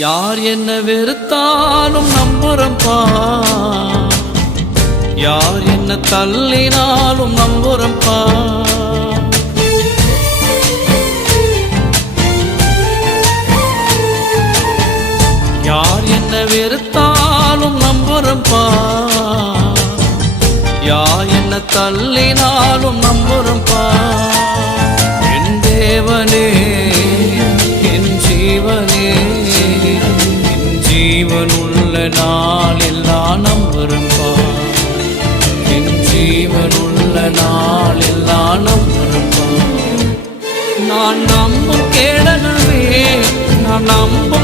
யார் என்ன வெறுத்தாலும் நம்புறம்பா, யார் என்ன தள்ளினாலும் நம்புறம்பா. யார் என்ன வெறுத்தாலும் நம்புறம்பா, யார் என்ன தள்ளினாலும் நம்புறம்பா. என் தேவனே என் ஜீவனே, என் ஜீவனுள்ள நாள் எல்லாம் நம்புறம்பா, என் ஜீவனுள்ள நாள் எல்லாம் நம்புறம்பா. நான் நம்பும் கேடனவே, நான் நம்ப